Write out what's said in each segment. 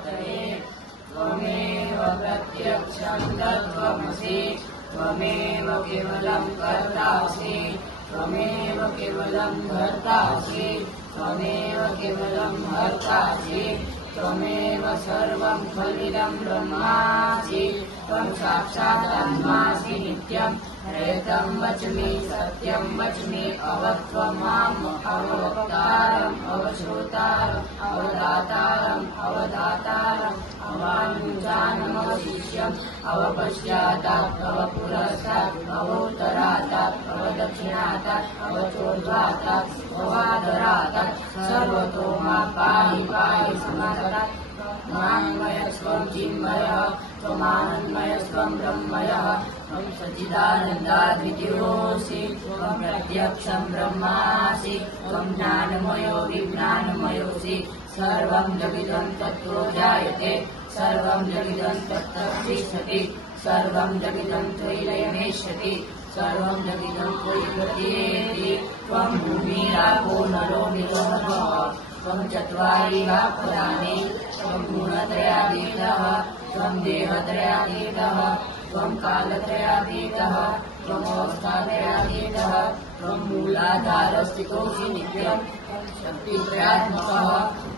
पतये त्वमेव प्रत्यक्षं तत्त्वमसि त्वमेव केवलं कर्तासि त्वमेव केवलं भर्तासि त्वमेव केवलं भर्तासि त्वमेव सर्वं खलिदं ब्रह्मासि त्वं साक्षादात्मासि नित्यं प्रेतं वच्मि सत्यं वच्मि अवत्वमाम् अववक्तारम् अवश्रोतारम् अवदातारम् अवदातारम् अवानुजानमवशिष्यम् अवपश्चातात् अवपुरस्तात् अवोत्तरातात् अवदक्षिणातात् अवचोर्ध्वातात् अवादरातात् सर्वतो मां पाहि पाहि समादरात् त्वमानन्दमयस्त्वं चिन्मयः त्वमानन्दमयस्त्वं ब्रह्मयः त्वं सच्चिदानन्दाद्वितीयोऽसि त्वं प्रत्यक्षं ब्रह्मासि त्वं ज्ञानमयो विज्ञानमयोऽसि सर्वं जगिदं तत्त्वो जायते सर्वं जगिदं तत्तत्तिष्ठति सर्वं जगिदं त्वयिलयमेष्यति सर्वं जगिदं त्वयि प्रतीयेति त्वं भूमिरापो नरो निरोधः त्वं चत्वारि पदानि त्वं गुणत्रयातीतः त्वं देहत्रयातीतः त्वं कालत्रयातीतः त्वं अवस्थात्रयातीतः त्वं मूलाधारस्थितोऽसि नित्यं शक्तित्रयात्मकः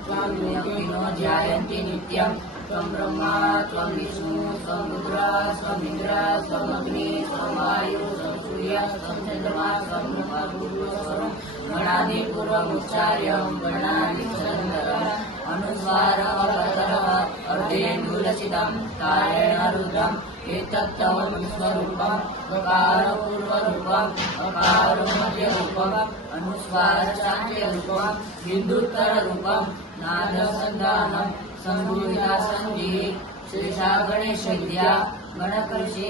त्वं नित्यनो ध्यायन्ति नित्यं त्वं ब्रह्मा त्वं विष्णु त्वं रुद्रः त्वमिन्द्रः त्वमग्निः त्वं वायुः त्वं सूर्यः त्वं चन्द्रमाः त्वं ब्रह्मपूर्वस्वरं गणादिपूर्वमुच्चार्यं वर्णादिचन्द्रः अनुस्वारः परतरः अर्धेन्दुलसितं तारेण रुद्रम् एतत्तव स्वरूपम् अकारपूर्वरूपम् अकारोमध्यरूपम् अनुस्वारशान्त्यरूपम् बिन्दुत्तररूपम् नादसन्धानम् सम्भूतासन्धिः श्रीशा गणेशविद्या गणकृषि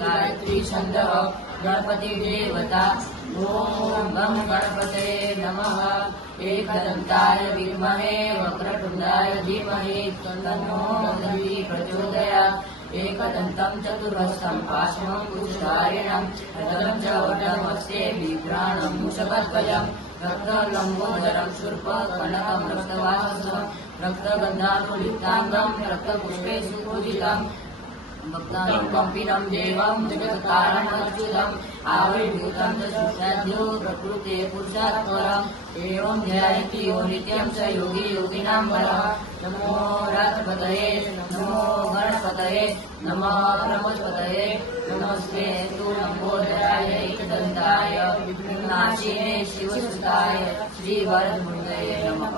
गायत्री छन्दः गणपतिदेवता ॐ गं गणपतये नमः एकदन्ताय विद्महे वक्रतुण्डाय धीमहि तन्नो दन्ती प्रचोदयात् एकदन्तं चतुर्हस्तं पाशमं कुशायनं रथं च वटमस्ये बिभ्राणं मुषकध्वजं रक्तलम्बोदरं शूर्पकर्णकं रक्तवाससं रक्तगन्धानुलिप्ताङ्गं रक्तपुष्पे सुपूजितं भक्तानुकम्पितं देवं जगत्कारणमच्युतम् आविर्भूतं च सुसाध्यो प्रकृते पुरुषात्परम् एवं ध्यायन्ति यो नित्यं च योगी योगिनां वरः नमो राजपतये नमो गणपतये नमः ब्रह्मपतये नमस्ते तु लम्बोदराय एकदन्ताय विघ्ननाशिने शिवसुताय श्रीवरदमूर्तये नमः।